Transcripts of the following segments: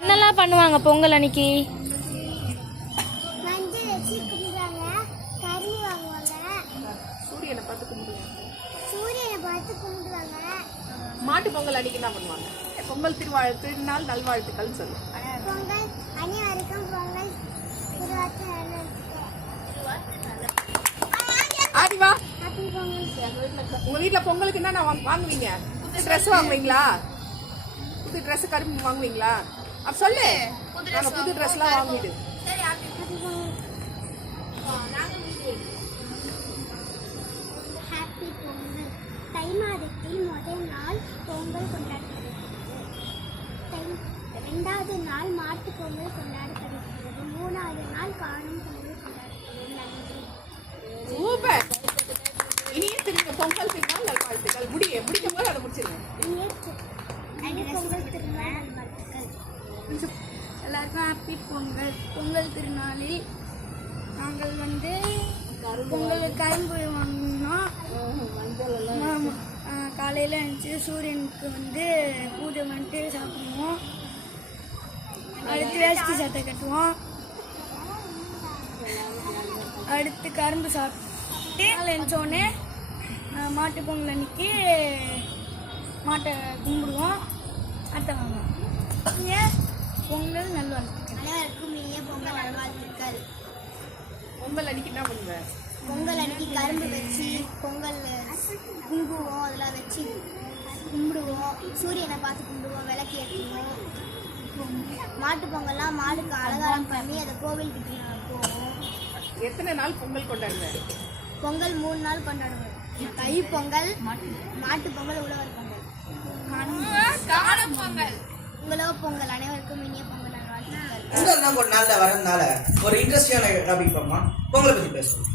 என்னெல்லாம் பண்ணுவாங்க பொங்கல் அன்னைக்கு? மஞ்சள் வச்சு கும்பிடுவாங்க கறி வாங்குவாங்க. சூரியனை பார்த்து கும்பிடுவாங்க. சூரியனை பார்த்து கும்பிடுவாங்க. மாட்டு பொங்கல் அன்னைக்கு என்ன பண்ணுவாங்க? பொங்கல் திருவாழ் திருநாள் நல்வாழ்த்துக்கள் சொல்லு பொங்கல் அனைவருக்கும் பொங்கல் திருவாத்து நல்வாழ்த்துக்கள் உங்க வீட்டுல பொங்கலுக்கு என்ன வாங்குவீங்க? புது ட்ரெஸ் வாங்குவீங்களா? புது ட்ரெஸ் கரும்பு வாங்குவீங்களா? அப்ப சொல்லு. நாங்க புது ட்ரெஸ்லாம் வாங்கிடு ஹாப்பி பொங்கல் தை மாதத்தில் முதல் நாள் பொங்கல் கொண்டாடப்படுகிறது. ரெண்டாவது நாள் மாட்டு பொங்கல் கொண்டாடப்படுகிறது. மூணாவது நாள் காணும் எல்லாருக்கும் ஹாப்பி பொங்கல். பொங்கல் திருநாளில் நாங்கள் வந்து பொங்கல் கரும்பு வாங்கினோம். காலையில எழுந்துச்சு சூரியனுக்கு வந்து பூஜை பண்ணிட்டு சாப்பிடுவோம். அடுத்து வேஷ்டி சட்டை கட்டுவோம். அடுத்து கரும்பு சாப்பிட்டு எழுந்தோடனே மாட்டு பொங்கல் அன்னைக்கு மாட்டை கும்பிடுவோம். அட்டை வாங்குவோம் ஏன் பொங்கல் நல்வாழ்த்துக்கள். அனைவருக்கும் இனிய பொங்கல் நல்வாழ்த்துக்கள்? பொங்கல் அன்னைக்கு என்ன பண்ணுவ? பொங்கல் அன்னைக்கு கரும்பு வச்சு பொங்கல் குங்குமம் அதெல்லாம் வச்சு கும்பிடுவோம். சூரியனை பார்த்து கும்பிடுவோம். விளக்கு ஏற்றுவோம். மாட்டு பொங்கல்லாம் மாடுக்கு அலங்காரம் பண்ணி அதை கோவிலுக்கு போவோம். எத்தனை நாள் பொங்கல் கொண்டாடுவேன் பொங்கல் மூணு நாள் கொண்டாடுவோம். தை பொங்கல் மாட்டு பொங்கல் உழவர் பொங்கல். உலக பொங்கல் அனைவருக்கும் இனிய பொங்கல் நல்வாழ்த்துக்கள் பொங்கல் தான் ஒரு நாளில் வரதுனால ஒரு இன்ட்ரெஸ்டிங்கான டாபிக் பார்ப்போமா? பொங்கலை பற்றி பேசுவோம்.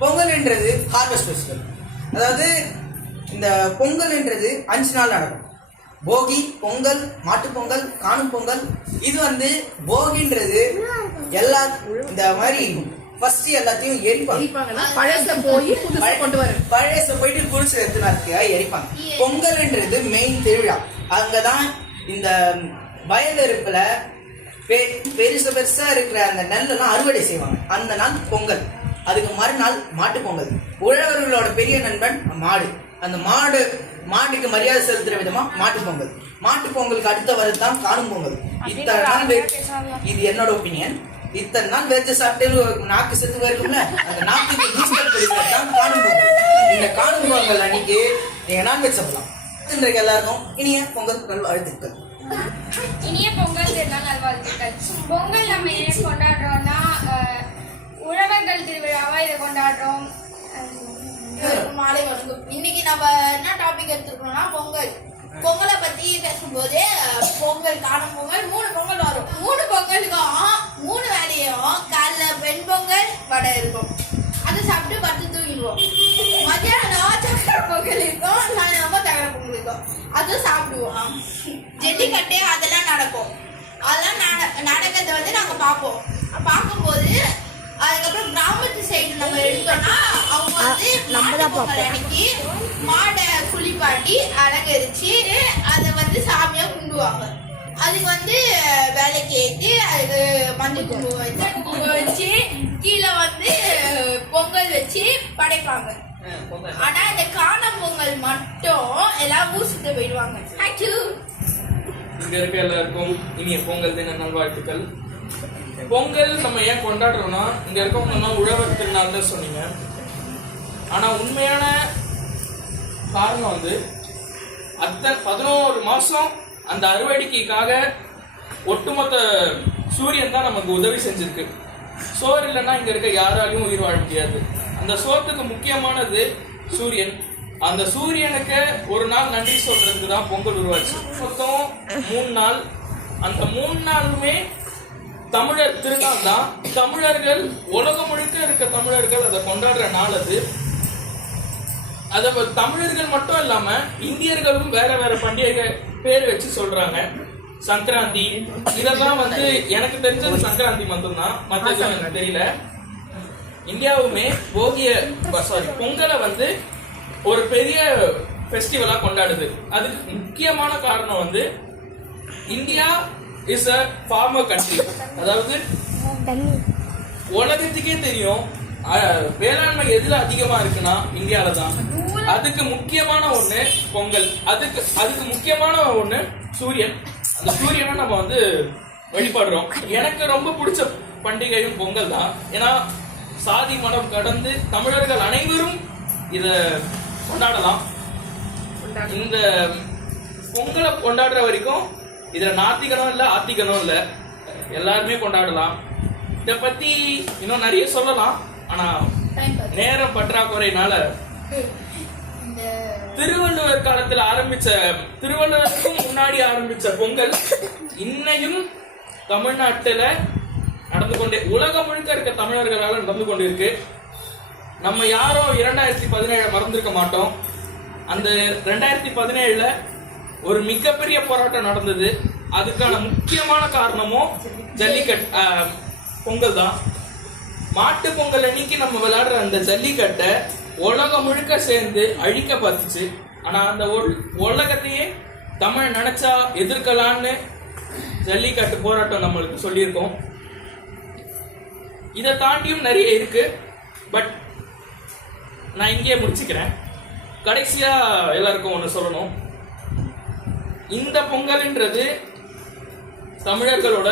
பொங்கல்ன்றது ஹார்வெஸ்ட் ஃபெஸ்டிவல் அதாவது இந்த பொங்கல்ன்றது அஞ்சு நாள் நடக்கும். போகி பொங்கல் மாட்டுப் பொங்கல் காணும் பொங்கல். இது வந்து போகின்றது எல்லா இந்த மாதிரி ஃபர்ஸ்ட் எல்லாத்தையும் எரிப்பாங்க. பழச போய் புதுசா கொண்டு வர பழையச போயிட்டு புதுசு எடுத்துனாருக்கா எரிப்பாங்க. பொங்கல்ன்றது மெயின் திருவிழா. அங்கதான் இந்த வயல் இருப்புல பெ- பெருசு பெருசா இருக்கிற அந்த நெல்லெல்லாம் அறுவடை செய்வாங்க. அந்த நாள் பொங்கல். அதுக்கு மறுநாள் மாட்டு பொங்கல். உழவர்களோட பெரிய நண்பன் மாடு. அந்த மாடு மாட்டுக்கு மரியாதை செலுத்துற விதமா மாட்டு பொங்கல். மாட்டு பொங்கலுக்கு அடுத்த வரது தான் காணும் பொங்கல். இத்தனை நாள் இது என்னோட ஒப்பீனியன் இத்தனை நாள் வெஜ் சாப்பிட்டு ஒரு நாக்கு செத்து போயிருக்கும்ல? அந்த நாக்குக்கு பூஸ்டர் கொடுக்கிறது தான் காணும் பொங்கல் இந்த காணும் பொங்கல் அன்னைக்கு நீங்க நான்வெஜ் சாப்பிடலாம். இன்றைக்கு எல்லாருக்கும் இனிய பொங்கல் நல்வாழ்த்துக்கள். இனிய பொங்கல் திருநாள் நல்வாழ்த்துக்கள். பொங்கல் நம்ம ஏன் கொண்டாடுறோம்னா அஹ், உழவர்கள் திருவிழாவா இதை கொண்டாடுறோம். மாலை வணக்கம் இன்னைக்கு நம்ம என்ன டாபிக் எடுத்துருக்கோம்னா பொங்கல். பொங்கலை பத்தி பேசும்போது பொங்கல் காணும் பொங்கல் மூணு பொங்கல் வரும். மூணு பொங்கலுக்கும் மூணு வேலையும் காலைல வெண் பொங்கல் வடை இருக்கும். அது சாப்பிட்டு பத்து தூங்கிடுவோம். மத்தியானம் சக்கரை பொங்கல் இருக்கும் சாயந்தரமா தகர பொங்கல் இருக்கும். அதுவும் சாப்பிடுவோம். ஜல்லிக்கட்டு அதெல்லாம் நடக்கும். அதெல்லாம் நட நடக்கிறத வந்து நாங்க பார்ப்போம். பார்க்கும்போது அதுக்கப்புறம் கிராமத்து சைடு நம்ம எடுத்தோம்னா அவங்க வந்து மாட்டு பொங்கல் அன்னைக்கு மாடை குளிப்பாட்டி அலங்கரிச்சு அதை வந்து சாமியா கும்பிடுவாங்க. அதுக்கு வந்து வேலைக்கு ஏற்றி அதுக்கு மஞ்சள் குங்குமம் வச்சு குங்குமம் வச்சு கீழே வந்து பொங்கல் வச்சு படைப்பாங்க. ஆனா இந்த காணும் பொங்கல் மட்டும் எல்லாம் ஊசிட்டு போயிடுவாங்க. இங்க இருக்க எல்லாருக்கும் இனிய பொங்கல் தின நல்வாழ்த்துக்கள். பொங்கல் நம்ம ஏன் கொண்டாடுறோம்னா இங்க இருக்கவங்கன்னா உழவர் திருநாள்னு சொன்னீங்க. ஆனா உண்மையான காரணம் வந்து அத்தனை பதினோரு மாசம் அந்த அறுவடைக்காக ஒட்டுமொத்த சூரியன் தான் நமக்கு உதவி செஞ்சிருக்கு. சோறு இல்லைன்னா இங்க இருக்க யாராலையும் உயிர் வாழ முடியாது. அந்த சோத்துக்கு முக்கியமானது சூரியன். அந்த சூரியனுக்கு ஒரு நாள் நன்றி சொல்றதுக்கு தான் பொங்கல் உருவாச்சு. மொத்தம் மூணு நாள். அந்த மூணு நாளுமே தமிழர் திருநாள் தான் தமிழர்கள் உலகம் முழுக்க இருக்க தமிழர்கள் அதை கொண்டாடுற நாள் அது. அதை தமிழர்கள் மட்டும் இல்லாம இந்தியர்களும் வேற வேற பண்டிகை பேர் வச்சு சொல்றாங்க. சங்கராந்தி. இதெல்லாம் வந்து எனக்கு தெரிஞ்சது சங்கராந்தி மட்டும்தான். மற்றது எனக்கு தெரியல. இந்தியாவுமே போகிய சாரி பொங்கலை வந்து ஒரு பெரிய ஃபெஸ்டிவலாக கொண்டாடுது. அதுக்கு முக்கியமான காரணம் வந்து India is a farmer country அதாவது உலகத்துக்கே தெரியும் வேளாண்மை எதுல அதிகமா இருக்குன்னா இந்தியால தான் அதுக்கு முக்கியமான ஒண்ணு பொங்கல். அதுக்கு அதுக்கு முக்கியமான ஒண்ணு சூரியன். அந்த சூரியனை நம்ம வந்து வழிபடுறோம். எனக்கு ரொம்ப பிடிச்ச பண்டிகையும் பொங்கல் தான். ஏன்னா சாதி மனம் கடந்து தமிழர்கள் அனைவரும் இத கொண்டாடலாம். இந்த பொங்கலை கொண்டாடுற வரைக்கும் இதுல நாத்திகனும் இல்ல ஆத்திகனும் இல்ல. எல்லாருமே கொண்டாடலாம். இத பத்தி இன்னும் நிறைய சொல்லலாம். ஆனா நேரம் பற்றாக்குறையினால திருவள்ளுவர் காலத்துல ஆரம்பிச்ச திருவள்ளுவருக்கும் முன்னாடி ஆரம்பிச்ச பொங்கல் இன்னையும் தமிழ்நாட்டுல நடந்து கொண்டே உலகம் முழுக்க இருக்க தமிழர்களால நடந்து கொண்டிருக்கு. நம்ம யாரும் இரண்டாயிரத்தி பதினேழு மறந்திருக்க மாட்டோம். அந்த ரெண்டாயிரத்தி பதினேழுல ஒரு மிகப்பெரிய போராட்டம் நடந்தது. அதுக்கான முக்கியமான காரணமும் ஜல்லிக்கட் பொங்கல் தான். மாட்டு பொங்கல் அன்னைக்கு நம்ம விளையாடுற அந்த ஜல்லிக்கட்டை உலகம் முழுக்க சேர்ந்து அழிக்க பார்த்துச்சு ஆனா அந்த உலகத்தையே தமிழ் நினைச்சா எதிர்க்கலான்னு ஜல்லிக்கட்டு போராட்டம் நம்மளுக்கு சொல்லியிருக்கோம். இதை தாண்டியும் நிறைய இருக்கு. பட் நான் இங்கேயே முடிச்சுக்கிறேன். கடைசியா எல்லாருக்கும் ஒன்று சொல்லணும். இந்த பொங்கல்ன்றது தமிழர்களோட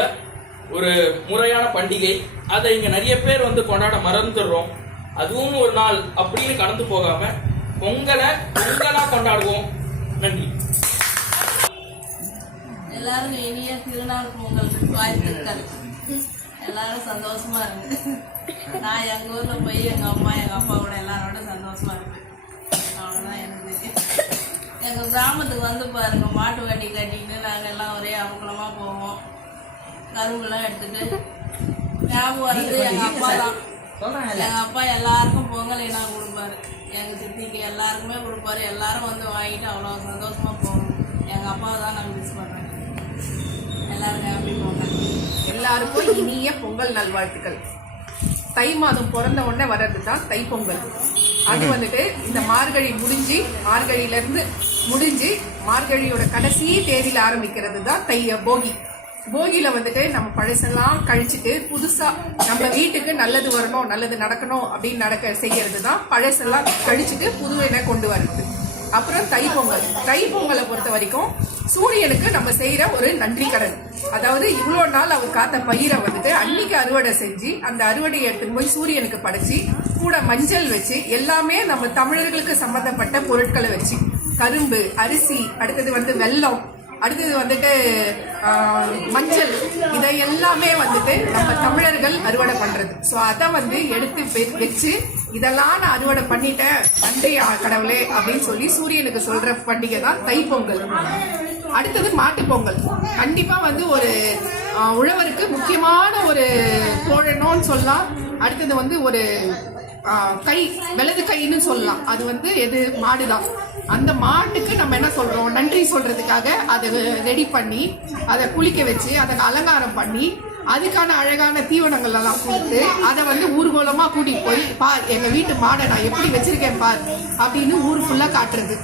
ஒரு முறையான பண்டிகை. அதை இங்க நிறைய பேர் வந்து கொண்டாட மறந்துடுறோம். அதுவும் ஒரு நாள் அப்படின்னு கடந்து போகாம பொங்கலை பொங்கலா கொண்டாடுவோம். நன்றி. எல்லாரும் இனிய திருநாள் பொங்கல் வாழ்த்துக்கள். எல்லாரும் சந்தோஷமா இருக்கு. நான் எங்க ஊர்ல போய் எங்க அம்மா எங்க அப்பாவோட எல்லாரோட சந்தோஷமா இருக்கேன் கிராமத்துக்கு வந்து பாருங்க மாட்டு வண்டி கட்டிட்டு நாங்க எல்லாம் ஒரே அமுக்கலமா போவோம். கரும்புலாம் எடுத்துட்டு ஞாபகம் வர்றது எங்க அப்பா தான். எங்க அப்பா எல்லாருக்கும் பொங்கல் என்ன கொடுப்பாரு. எங்க சித்திக்கு எல்லாருக்குமே கொடுப்பாரு. எல்லாரும் வந்து வாங்கிட்டு அவ்வளோ சந்தோஷமா போவோம். எங்க அப்பாவை தான் நான் மிஸ் பண்றேன் எல்லாரும் ஹாப்பி பொங்கல் எல்லாருக்கும் இனிய பொங்கல் நல்வாழ்த்துக்கள். தை மாதம் பிறந்த உடனே வர்றது தான் தைப்பொங்கல். அது வந்துட்டு இந்த மார்கழி முடிஞ்சு மார்கழியில இருந்து முடிஞ்சு மார்கழியோட கடைசி தேதியில ஆரம்பிக்கிறது தான் தைய போகி. போகியில வந்துட்டு நம்ம பழசெல்லாம் கழிச்சிட்டு புதுசா நம்ம வீட்டுக்கு நல்லது வரணும் நல்லது நடக்கணும் அப்படின்னு நடக்க செய்யறது தான் பழசெல்லாம் கழிச்சுட்டு புதுவினை கொண்டு வர்றது. அப்புறம் தைப்பொங்கல் தைப்பொங்கலை பொறுத்த வரைக்கும் சூரியனுக்கு நம்ம செய்கிற ஒரு நன்றி கடன். அதாவது இவ்வளோ நாள் அவர் காத்த பயிரை வந்துட்டு அன்னைக்கு அறுவடை செஞ்சு அந்த அறுவடையை எடுத்துன்னு போய் சூரியனுக்கு படைச்சி கூட மஞ்சள் வச்சு எல்லாமே நம்ம தமிழர்களுக்கு சம்மந்தப்பட்ட பொருட்களை வச்சு கரும்பு அரிசி அடுத்தது வந்து வெல்லம் அடுத்தது வந்துட்டு மஞ்சள். இதை எல்லாமே வந்துட்டு நம்ம தமிழர்கள் அறுவடை பண்றது. ஸோ அதை வந்து எடுத்து வெ- வச்சு இதெல்லாம் நான் அறுவடை பண்ணிட்டேன். நன்றி கடவுளே அப்படின்னு சொல்லி சூரியனுக்கு சொல்ற பண்டிகை தான் தைப்பொங்கல் அடுத்தது மாட்டுப்பொங்கல் கண்டிப்பாக கண்டிப்பா வந்து ஒரு உழவருக்கு முக்கியமான ஒரு தோழனோன்னு சொல்லலாம். அடுத்தது வந்து ஒரு கை வலது கைன்னு சொல்லலாம். அது வந்து எது? மாடுதான். அந்த மாட்டுக்கு நம்ம என்ன சொல்றோம்? நன்றி சொல்றதுக்காக அதை ரெடி பண்ணி அதை குளிக்க வச்சு அதை அலங்காரம் பண்ணி அதுக்கான அழகான தீவனங்கள் எல்லாம் கொடுத்து அதை வந்து ஊர்வலமாக கூட்டிட்டு போய் பார் எங்க வீட்டு மாடை நான் எப்படி வச்சிருக்கேன் பார் அப்படின்னு ஊர் ஃபுல்லா காட்டுறது.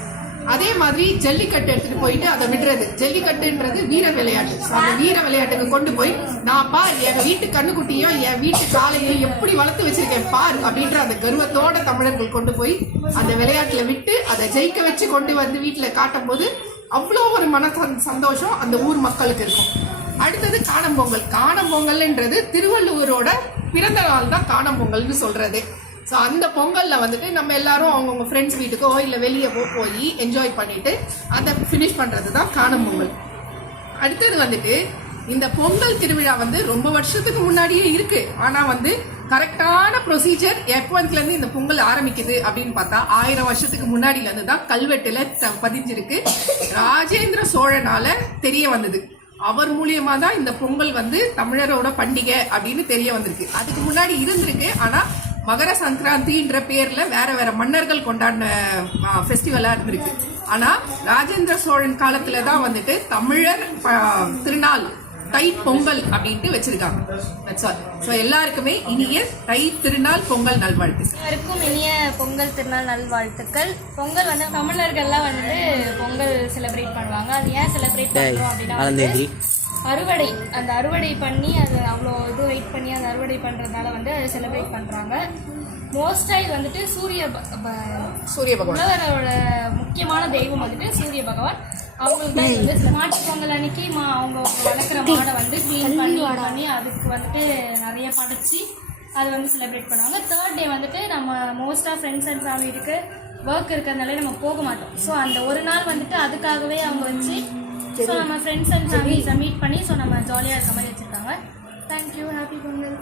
அதே மாதிரி ஜல்லிக்கட்டு எடுத்துட்டு போயிட்டு அதை விடுறது. ஜல்லிக்கட்டுன்றது வீர விளையாட்டு. அந்த வீர விளையாட்டுக்கு கொண்டு போய் நான் பா என் வீட்டு கண்ணுக்குட்டியும் என் வீட்டு காலையோ எப்படி வளர்த்து வச்சிருக்கேன் பார் அப்படின்ற அந்த கர்வத்தோட தமிழர்கள் கொண்டு போய் அந்த விளையாட்டுல விட்டு அதை ஜெயிக்க வச்சு கொண்டு வந்து வீட்டுல காட்டும் போது அவ்வளோ ஒரு மன சந்தோஷம் அந்த ஊர் மக்களுக்கு இருக்கும். அடுத்தது காணம்பொங்கல். காணும் பொங்கல்ன்றது திருவள்ளுவரோட பிறந்த நாள் தான் காணும் பொங்கல்னு சொல்றது. ஸோ அந்த பொங்கலில் வந்துட்டு நம்ம எல்லாரும் அவங்கவுங்க ஃப்ரெண்ட்ஸ் வீட்டுக்கோ இல்லை வெளியே போய் என்ஜாய் பண்ணிட்டு அதை ஃபினிஷ் பண்ணுறது தான் காணும் பொங்கல். அடுத்தது வந்துட்டு இந்த பொங்கல் திருவிழா வந்து ரொம்ப வருஷத்துக்கு முன்னாடியே இருக்கு. ஆனால் வந்து கரெக்டான ப்ரொசீஜர் எப்போதுலேருந்து இந்த பொங்கல் ஆரம்பிக்குது அப்படின்னு பார்த்தா ஆயிரம் வருஷத்துக்கு முன்னாடியிலேருந்து தான் கல்வெட்டில் த- பதிஞ்சிருக்கு. ராஜேந்திர சோழனால் தெரிய வந்தது. அவர் மூலியமா தான் இந்த பொங்கல் வந்து தமிழரோட பண்டிகை அப்படின்னு தெரிய வந்திருக்கு. அதுக்கு முன்னாடி இருந்திருக்கு. ஆனால் மகர சங்கராந்தின்ற பேர்ல வேற வேற மன்னர்கள் கொண்டாடின ஃபெஸ்டிவலா இருந்திருக்கு. ஆனா ராஜேந்திர சோழன் காலத்துல தான் வந்துட்டு தமிழர் திருநாள் தை பொங்கல் அப்படின்ட்டு வச்சிருக்காங்க. தட்ஸ் ஆல் ஸோ எல்லாருக்குமே இனிய தை திருநாள் பொங்கல் நல்வாழ்த்து. அனைவருக்கும் இனிய பொங்கல் திருநாள் நல்வாழ்த்துக்கள். பொங்கல் வந்து தமிழர்கள்லாம் வந்து பொங்கல் செலிப்ரேட் பண்ணுவாங்க. அது ஏன் செலிப்ரேட் பண்ணுறோம் அப்படின்னா அறுவடை அந்த அறுவடை பண்ணி அது அவ்வளோ இது வெயிட் பண்ணி அந்த அறுவடை பண்ணுறதுனால வந்து அதை செலிப்ரேட் பண்ணுறாங்க மோஸ்ட்டாக இது வந்துட்டு சூரிய சூரிய பகவான். உழவரோட முக்கியமான தெய்வம் வந்துட்டு சூரிய பகவான். அவங்களுக்கு தான் இது வந்து மாட்டு பொங்கல் அன்னைக்கு மா அவங்க வளர்க்குற மாடை வந்து க்ளீன் பண்ணி பண்ணி அதுக்கு வந்துட்டு நிறைய படைச்சி அதை வந்து செலிப்ரேட் பண்ணுவாங்க. தேர்ட் டே வந்துட்டு நம்ம மோஸ்ட்டாக ஃப்ரெண்ட்ஸ் அண்ட் ஃபேமிலி இருக்கு ஒர்க் இருக்கிறதுனால நம்ம போக மாட்டோம். ஸோ அந்த ஒரு நாள் வந்துட்டு அதுக்காகவே அவங்க வச்சு ஸோ நம்ம ஃப்ரெண்ட்ஸ் அண்ட் ஃபேமிலிஸை மீட் பண்ணி ஸோ நம்ம ஜாலியாக இருக்க மாதிரி வச்சுருக்காங்க. Thank you happy Pongal